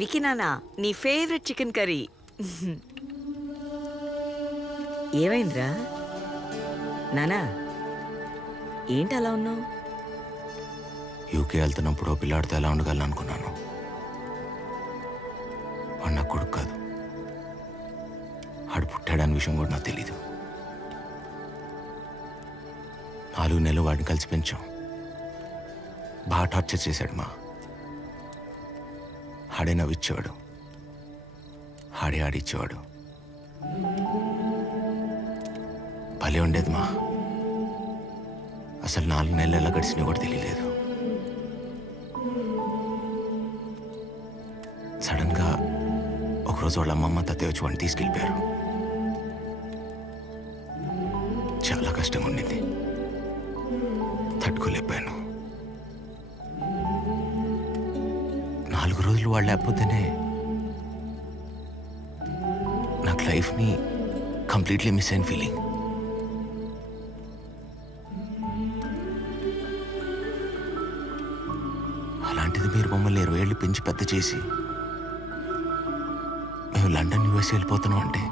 Wiki నానా, నీ favourite chicken curry. ఏమైందిరా నానా? ఏంటి అలా ఉన్నావు? యూకే వెళ్తున్నప్పుడు పిల్లాడితో ఎలా ఉండగలను అనుకున్నాను. వాడు నా కొడుకు కాదు, ఆడు పుట్టాడని విషయం కూడా నాకు తెలీదు. 4 నెలలు వాడిని కలిసి పెంచాం. బాగా టార్చర్ చేశాడు మా. ఆడే నవ్విచ్చేవాడు, ఆడే ఆడిచ్చేవాడు. భలే ఉండేది మా. అసలు 4 నెలలు ఎలా గడిచినా కూడా తెలియలేదు. సడన్గా ఒకరోజు వాళ్ళ అమ్మమ్మ తాతయ్య వచ్చి వాడిని తీసుకెళ్ళిపోయారు. చాలా కష్టంగా ఉండింది, తట్టుకోలేకపోయాను. 4 రోజులు వాళ్ళు లేకపోతేనే నాకు లైఫ్ని కంప్లీట్లీ మిస్ అయిన ఫీలింగ్. అలాంటిది మీరు మమ్మల్ని 20 ఏళ్ళు పెంచి పెద్ద చేసి మేము లండన్ యూఎస్ వెళ్ళిపోతున్నాం అంటే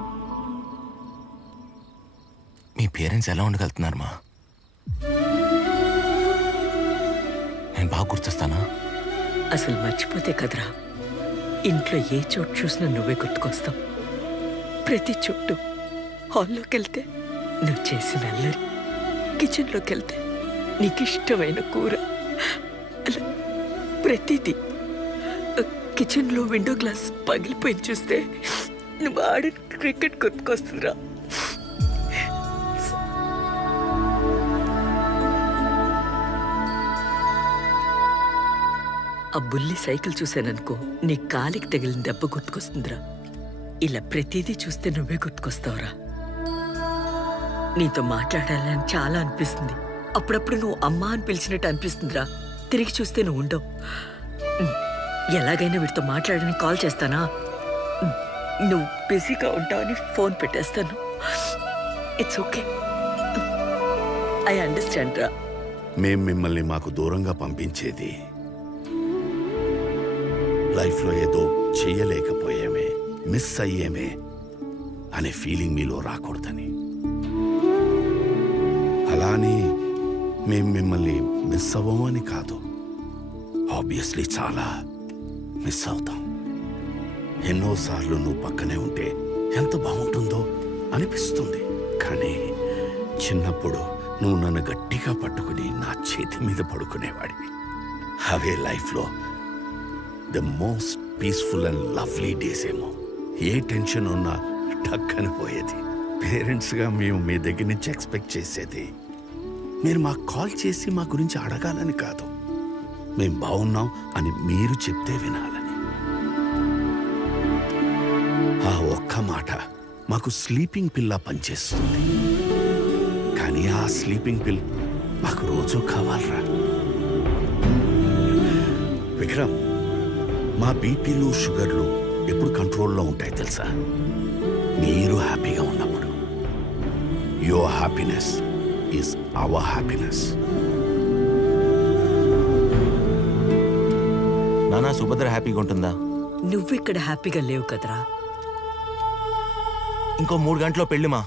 మీ పేరెంట్స్ ఎలా ఉండగలుగుతున్నారు మా? నేను బాగా గుర్తొస్తానా? అసలు మర్చిపోతే కదరా, ఇంట్లో ఏ చోటు చూసినా నువ్వే గుర్తుకొస్తావు. ప్రతి చుట్టూ హాల్లోకి వెళ్తే నువ్వు చేసిన అల్లరి, కిచెన్లోకి వెళ్తే నీకు ఇష్టమైన కూర, అలా ప్రతిదీ. కిచెన్లో విండో గ్లాస్ పగిలిపోయి చూస్తే నువ్వు ఆడిన క్రికెట్ గుర్తుకొస్తుందిరా. ఆ బుల్లి సైకిల్ చూశాననుకో, నీ కాలికి తగిలిన దెబ్బ గుర్తుకొస్తుందిరా. ఇలా ప్రతిదీ చూస్తే నువ్వే గుర్తుకొస్తావురా. నీతో మాట్లాడాలని చాలా అనిపిస్తుంది. అప్పుడప్పుడు నువ్వు అమ్మా అని పిలిచినట్టు అనిపిస్తుందిరా. తిరిగి చూస్తే నువ్వు ఉండవు. ఎలాగైనా వీటితో మాట్లాడని కాల్ చేస్తానా? నువ్వు బిజీగా ఉంటావని ఫోన్ పెట్టేస్తాను. ఇట్స్ ఓకే, ఐ అండర్స్టాండ్ రా. మేం మిమ్మల్ని మాకు దూరంగా పంపించేది లైఫ్లో ఏదో చెయ్యలేకపోయామే, మిస్ అయ్యేమే అనే ఫీలింగ్ మీలో రాకూడదని. అలానే మేం మిమ్మల్ని మిస్ అవ్వమని కాదు, ఆబ్వియస్లీ చాలా మిస్ అవుతాం. ఎన్నోసార్లు నువ్వు పక్కనే ఉంటే ఎంత బాగుంటుందో అనిపిస్తుంది. కానీ చిన్నప్పుడు నువ్వు నన్ను గట్టిగా పట్టుకుని నా చేతి మీద పడుకునేవాడివి. అవే లైఫ్లో the most peaceful and lovely days ఏమో. ఏ టెన్షన్ ఉన్నా టక్కని పోయేది. పేరెంట్స్గా మేము మీ దగ్గర నుంచి ఎక్స్పెక్ట్ చేసేది మీరు మాకు కాల్ చేసి మా గురించి అడగాలని కాదు, మేం బాగున్నాం అని మీరు చెప్తే వినాలని. ఆ ఒక్క మాట మాకు స్లీపింగ్ పిల్లా పనిచేస్తుంది. కానీ ఆ స్లీపింగ్ పిల్ మాకు రోజు కావాలరా. విక్రమ్, మా బీపీలు షుగర్లు ఎప్పుడు కంట్రోల్లో ఉంటాయి తెలుసా? మీరు హ్యాపీగా ఉన్నప్పుడు. Your happiness is our happiness. నానా, సుభద్ర హ్యాపీగా ఉంటుందా? నువ్వు ఇక్కడ హ్యాపీగా లేవు కదరా. ఇంకో 3 గంటలో పెళ్లి మా.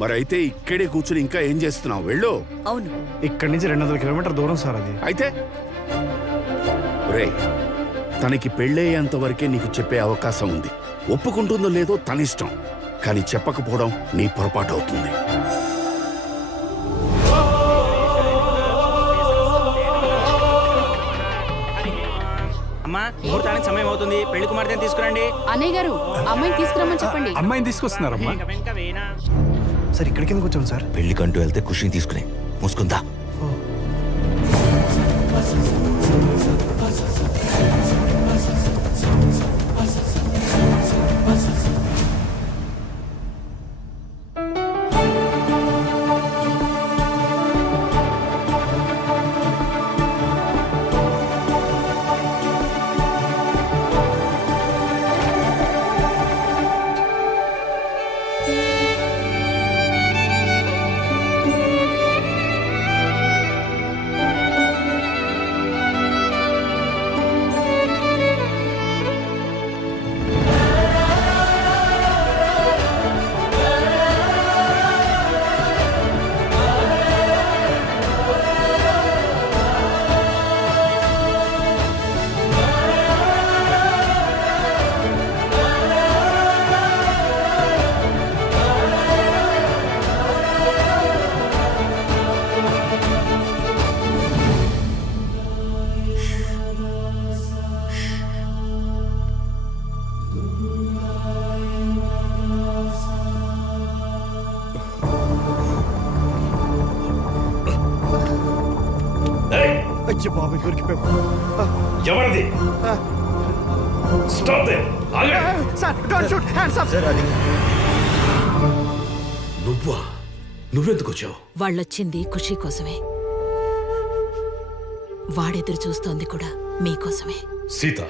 మరైతే ఇక్కడే కూర్చుని ఇంకా ఏం చేస్తున్నావు? వెళ్ళు. అవును, ఇక్కడి నుంచి 200 కిలోమీటర్ దూరం సార్ అది. అయితే రే, తనకి పెళ్ళయ్యేంత వరకే నీకు చెప్పే అవకాశం ఉంది. ఒప్పుకుంటుందో లేదో తన ఇష్టం, కానీ చెప్పకపోవడం నీ పొరపాటు అవుతుంది. అమ్మా, ముహూర్తానికి సమయం అవుతుంది. పెళ్లి కుమార్తెని తీసుకురండి. అన్నయ్య గారు, అమ్మాయిని తీసుకురమ్మని చెప్పండి. అమ్మాయిని తీసుకొస్తున్నారమ్మా. సార్ ఇక్కడికి ఎందుకు వచ్చాం సార్? పెళ్లికంటూ వెళ్తే ఖుషిని తీసుకునే మూసుకుందా. అచ్చి బాబు దొరికిపోయాం. ఎవరిది stop they sir don't shoot hands up. నువ్వా? నువ్వెందుకు వచ్చావు? వాళ్ళొచ్చింది ఖుషి కోసమే. వాడెదురు చూస్తోంది కూడా మీకోసమే. సీత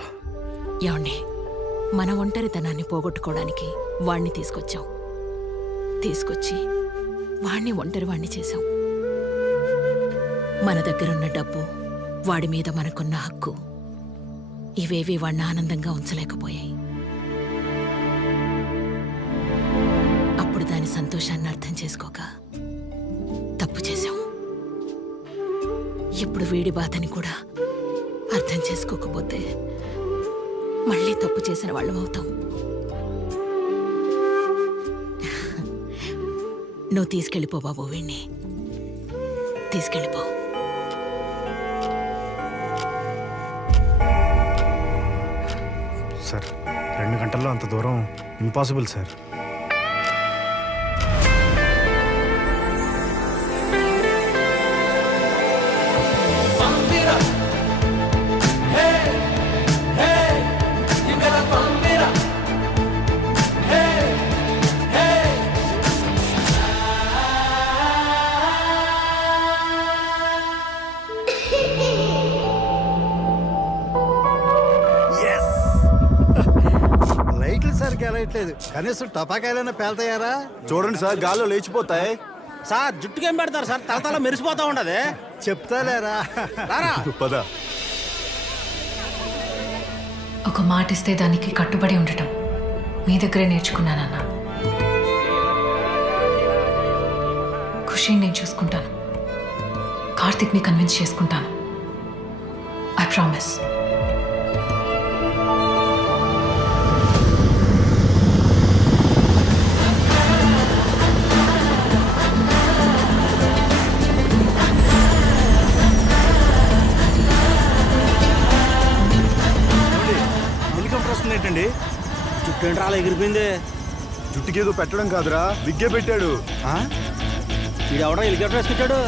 ఏమండి, మన ఒంటరితనాన్ని పోగొట్టుకోవడానికి వాణ్ణి తీసుకొచ్చాం. తీసుకొచ్చి వాణ్ణి ఒంటరివాణ్ణి చేశాం. మన దగ్గరున్న డబ్బు, వాడి మీద మనకున్న హక్కు, ఇవేవి వాణ్ణి ఆనందంగా ఉంచలేకపోయాయి. అప్పుడు దాని సంతోషాన్ని అర్థం చేసుకోక తప్పు చేశాం. ఇప్పుడు వీడి బాధని కూడా అర్థం చేసుకోకపోతే మళ్ళీ తప్పు చేసిన వాళ్ళం అవుతాం. నువ్వు తీసుకెళ్ళిపో బాబు, వీణ్ణి తీసుకెళ్ళిపో. సార్ 2 గంటల్లో అంత దూరం ఇంపాసిబుల్ సార్. లైట్లు సరిగ్గా వెళ్ళట్లేదు, కనీసం టపాకాయలైనా పేల్తాయారా? చూడండి సార్, గాల్లో లేచిపోతాయి. సార్ జుట్టుకేం పెడతారు సార్, తలతల మెరిసిపోతా ఉండదు. చెప్తాలేరా? పద. ఒక మాట ఇస్తే దానికి కట్టుబడి ఉండటం మీ దగ్గరే నేర్చుకున్నానన్న. ఖుషిని నేను చూసుకుంటాను, కార్తిక్ని కన్విన్స్ చేసుకుంటాను. I promise. హెలికాప్టర్ వస్తుంది ఏంటండి? జుట్టు ఏంటి రాలా ఎగిరిపోయింది? జుట్టుకేదో పెట్టడం కాదురా, విగ్గే పెట్టాడు. ఇది ఎవడో హెలికాప్టర్ వేసుకొచ్చాడు.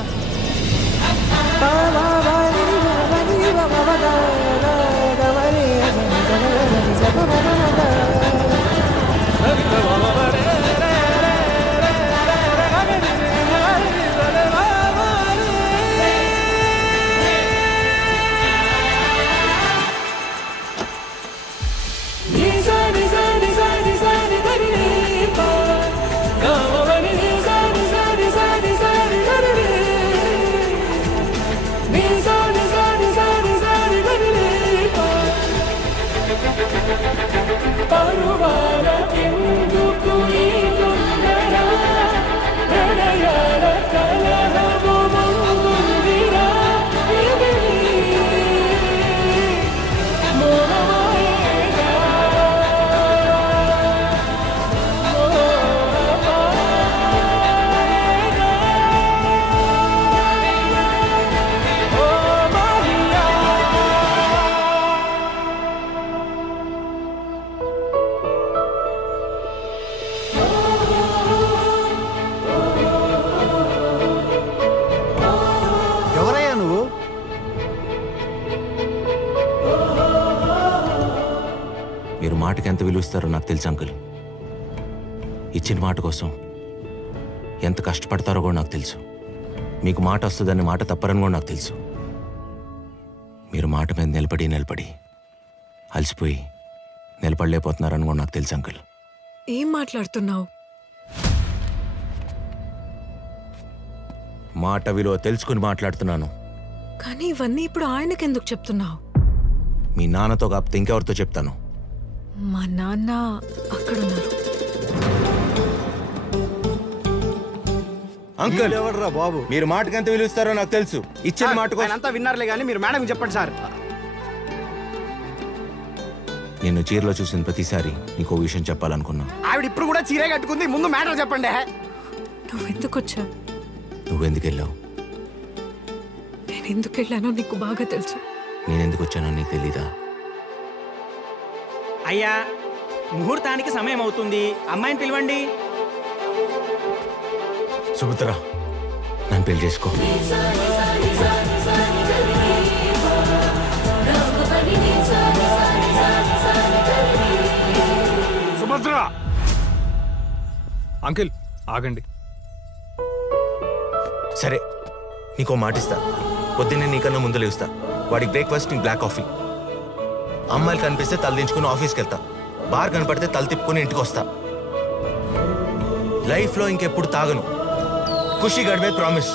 ఎవరయ్యా నువ్వు? మీరు మాటకి ఎంత విలువిస్తారో నాకు తెలుసు అంకుల్. ఇచ్చిన మాట కోసం ఎంత కష్టపడతారో కూడా నాకు తెలుసు. మీకు మాట వస్తుందని మాట తప్పరని కూడా నాకు తెలుసు. మీరు మాట మీద నిలబడి అలసిపోయి నిలబడలేకపోతున్నారని కూడా నాకు తెలుసు అంకుల్. ఏం మాట్లాడుతున్నావు? మాట విలువ తెలుసుకుని మాట్లాడుతున్నాను. కానీ ఇవన్నీ ఇప్పుడు ఆయనకెందుకు చెప్తున్నావు? మీ నాన్నతో కాకపోతే ఇంకెవరితో చెప్తాను? మా నాన్న అక్కడున్నారు. అంకుల్, ఎవడరా బాబు? మీరు మాటకి ఎంత విలువిస్తారో నాకు తెలుసు. ఇచ్చిన మాట కోసం అంతా విన్నారులే కానీ మీరు మేడం చెప్పండి సార్. నిన్ను చీరలో చూసిన ప్రతిసారి నీకు విషయం చెప్పాలనుకున్నా. ఆవిడ ఇప్పుడు కూడా చీరే కట్టుకుంది. ముందు మ్యాటర్ చెప్పండి. నువ్వెందుకు వచ్చావు? నువ్వెందుకు వెళ్ళావు? నేను ఎందుకు వెళ్ళానో నీకు బాగా తెలుసు. నేనెందుకు వచ్చానో నీకు తెలీదా? అయ్యా, ముహూర్తానికి సమయం అవుతుంది, అమ్మాయిని పిలవండి. సుమిత్ర, నన్ను పెళ్లి చేసుకో. అంకిల్ ఆగండి. సరే నీకో మాట ఇస్తా. పొద్దున్నే నీకన్నా ముందు లేస్తా. వాడికి బ్రేక్ఫాస్ట్, నీకు బ్లాక్ కాఫీ. అమ్మాయిలు కనిపిస్తే తల దించుకుని ఆఫీస్కి వెళ్తా. బార్ కనపడితే తల తిప్పుకొని ఇంటికి వస్తా. లైఫ్లో ఇంకెప్పుడు తాగను. ఖుషి గడిపే ప్రామిస్.